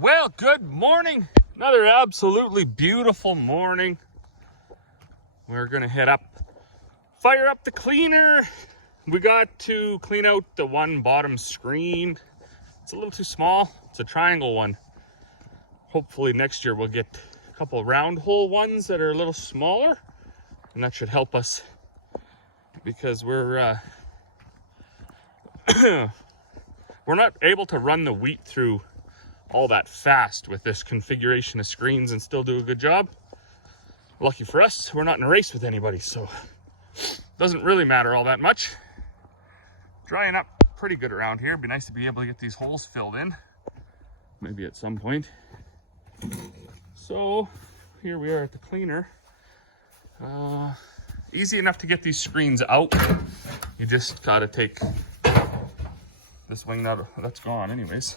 Well, good morning. Another absolutely beautiful morning. We're gonna head up, fire up the cleaner. We got to clean out the one bottom screen. It's a little too small. It's a triangle one. Hopefully next year we'll get a couple round hole ones that are a little smaller, and that should help us because we're we're not able to run the wheat through all that fast with this configuration of screens and still do a good job. Lucky for us, we're not in a race with anybody, so doesn't really matter all that much. Drying up pretty good around here. It'd be nice to be able to get these holes filled in, maybe at some point. So here we are at the cleaner. Easy enough to get these screens out. You just gotta take this wing nut, that's gone anyways.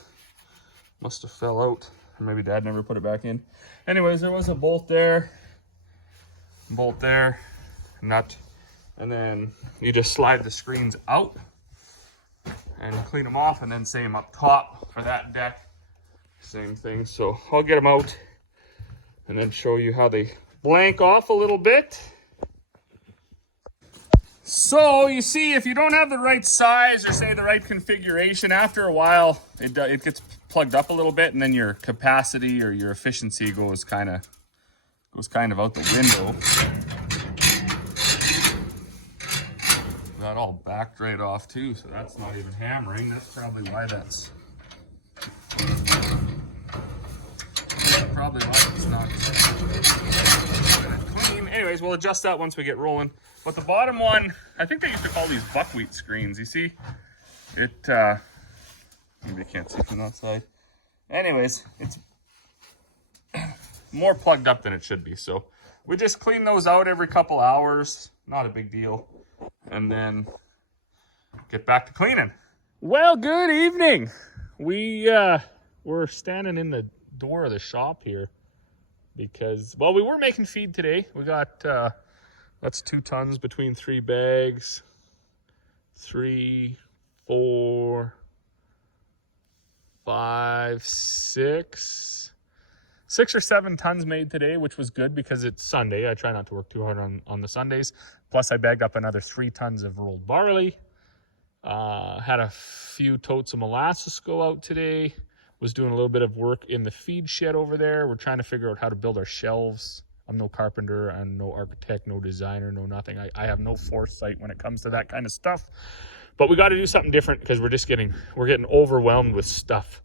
Must have fell out, or maybe Dad never put it back in. Anyways, there was a bolt there, nut, and then you just slide the screens out and clean them off, and then same up top for that deck, same thing. So I'll get them out and then show you how they blank off a little bit. So you see, if you don't have the right size or say the right configuration, after a while it gets plugged up a little bit, and then your capacity or your efficiency goes kind of out the window. That all backed right off too, so that's not even hammering. That's probably why it's not clean. Anyways, we'll adjust that once we get rolling. But the bottom one, I think they used to call these buckwheat screens. You see, it, maybe you can't see from that side. Anyways, it's more plugged up than it should be. So we just clean those out every couple hours. Not a big deal. And then get back to cleaning. Well, good evening. We're standing in the door of the shop here because, well, we were making feed today. We got, that's 2 tons between 3 bags. 3, 4, 5, 6 or 7 tons made today, which was good because it's Sunday. I try not to work too hard on the Sundays. Plus I bagged up another 3 tons of rolled barley. Had a few totes of molasses go out today. Was doing a little bit of work in the feed shed over there. We're trying to figure out how to build our shelves. I'm no carpenter, I'm no architect, no designer, no nothing. I have no foresight when it comes to that kind of stuff. But we got to do something different because we're getting overwhelmed with stuff.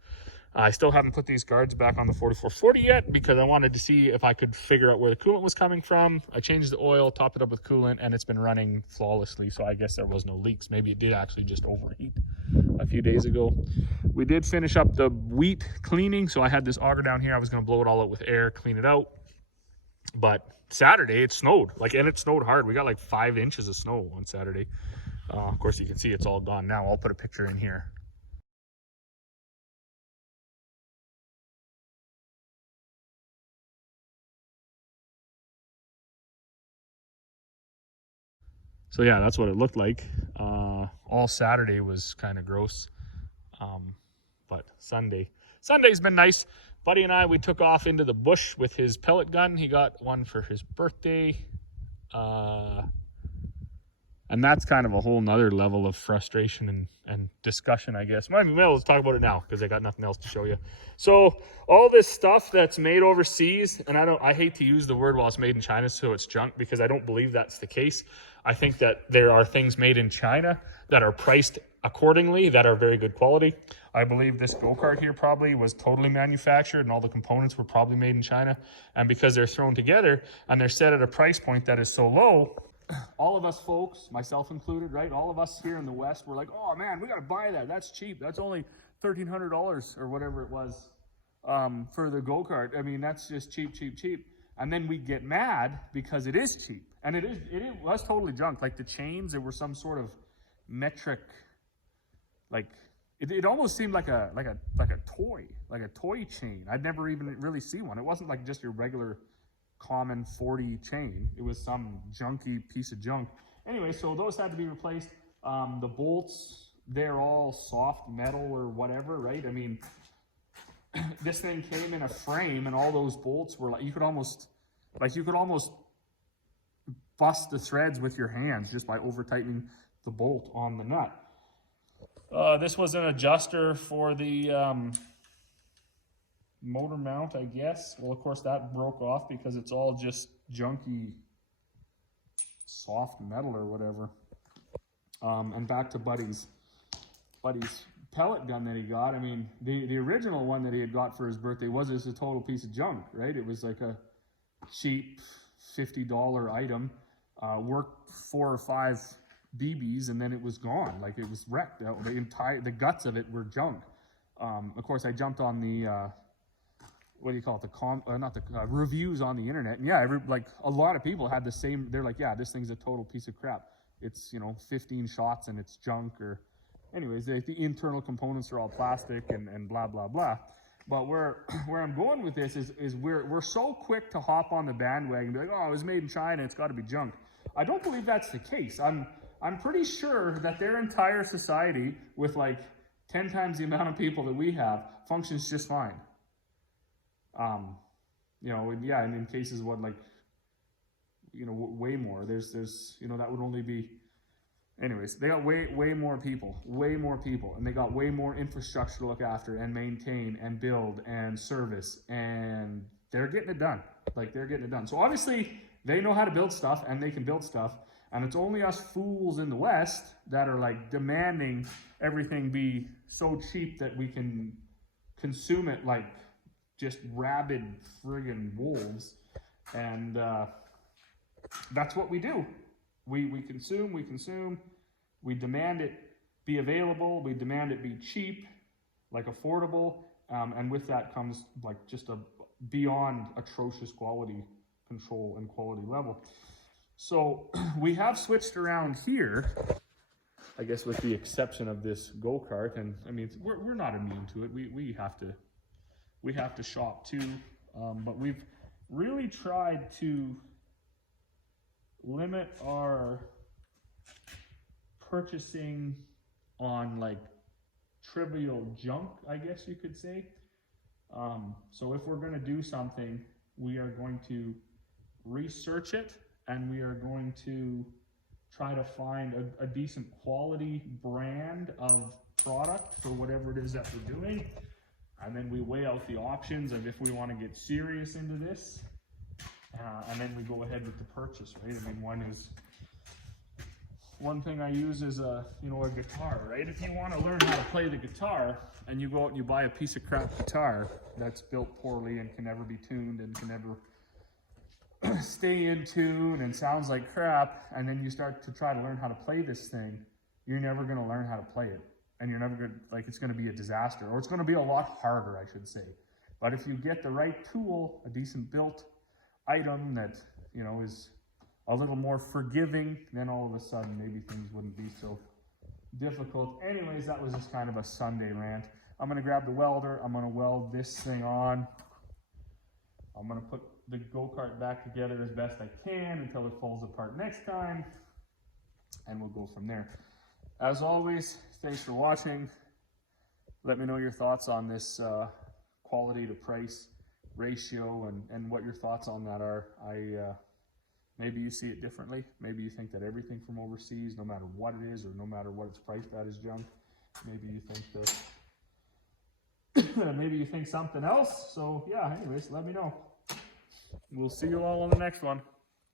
I still haven't put these guards back on the 4440 yet because I wanted to see if I could figure out where the coolant was coming from. I changed the oil, topped it up with coolant, and it's been running flawlessly. So I guess there was no leaks. Maybe it did actually just overheat a few days ago. We did finish up the wheat cleaning. So I had this auger down here. I was going to blow it all out with air, clean it out. But Saturday it snowed, and it snowed hard. We got like 5 inches of snow on Saturday. Of course, you can see it's all gone now. I'll put a picture in here. So yeah, that's what it looked like. All Saturday was kind of gross. But Sunday's been nice. Buddy and I, we took off into the bush with his pellet gun. He got one for his birthday. And that's kind of a whole nother level of frustration and discussion, I guess. Might be able to talk about it now because I got nothing else to show you. So all this stuff that's made overseas, and I hate to use the word, well, it's made in China, so it's junk, because I don't believe that's the case. I think that there are things made in China that are priced accordingly, that are very good quality. I believe this go-kart here probably was totally manufactured and all the components were probably made in China. And because they're thrown together and they're set at a price point that is so low, all of us folks, myself included, right? All of us here in the West, we're like, oh man, we got to buy that. That's cheap. That's only $1,300 or whatever it was for the go-kart. I mean, that's just cheap. And then we get mad because it is cheap. And it was totally junk. Like the chains, there were some sort of metric, like it almost seemed like a toy chain. I'd never even really seen one. It wasn't like just your regular common 40 chain. It was some junky piece of junk. Anyway, so those had to be replaced. The bolts, they're all soft metal or whatever, right? I mean, this thing came in a frame, and all those bolts were like, you could almost bust the threads with your hands just by over tightening the bolt on the nut. This was an adjuster for the motor mount, I guess. Well, of course that broke off because it's all just junky soft metal or whatever. And back to Buddy's pellet gun that he got. I mean, the original one that he had got for his birthday was just a total piece of junk, right? It was like a cheap $50 item, worked 4 or 5 BBs, and then it was gone. Like, it was wrecked. The guts of it were junk. Of course, I jumped on the what do you call it? Reviews on the internet, and yeah, a lot of people had the same. They're like, yeah, this thing's a total piece of crap. It's 15 shots and it's junk. Or, anyways, the internal components are all plastic and blah blah blah. But where I'm going with this is we're so quick to hop on the bandwagon and be like, oh, it was made in China, it's got to be junk. I don't believe that's the case. I'm pretty sure that their entire society, with like 10 times the amount of people that we have, functions just fine. Yeah, and in cases what, like, way more. There's that would only be. Anyways, they got way more people, and they got way more infrastructure to look after and maintain and build and service, and they're getting it done. Like, they're getting it done. So obviously they know how to build stuff, and they can build stuff, and it's only us fools in the West that are like demanding everything be so cheap that we can consume it like just rabid friggin' wolves. And that's what we do. We consume, we demand it be available, we demand it be cheap, like affordable, and with that comes like just a beyond atrocious quality control and quality level. So we have switched around here, I guess, with the exception of this go-kart, and I mean, we're not immune to it. We have to shop too, but we've really tried to limit our purchasing on like trivial junk, I guess you could say. So if we're going to do something, we are going to research it, and we are going to try to find a decent quality brand of product for whatever it is that we're doing. And then we weigh out the options of if we want to get serious into this. And then we go ahead with the purchase, right? I mean, one thing I use is a guitar, right? If you want to learn how to play the guitar, and you go out and you buy a piece of crap guitar that's built poorly and can never be tuned and can never stay in tune and sounds like crap, and then you start to try to learn how to play this thing, you're never going to learn how to play it. And you're never going to, like, it's going to be a disaster, or it's going to be a lot harder, I should say. But if you get the right tool, a decent built item that, is a little more forgiving, then all of a sudden maybe things wouldn't be so difficult. Anyways, that was just kind of a Sunday rant. I'm going to grab the welder. I'm going to weld this thing on. I'm going to put the go-kart back together as best I can until it falls apart next time, and we'll go from there. As always, thanks for watching. Let me know your thoughts on this quality to price ratio and what your thoughts on that are. Maybe you see it differently. Maybe you think that everything from overseas, no matter what it is or no matter what it's priced at, is junk. Maybe you think that maybe you think something else. So yeah, anyways, let me know. We'll see you all on the next one.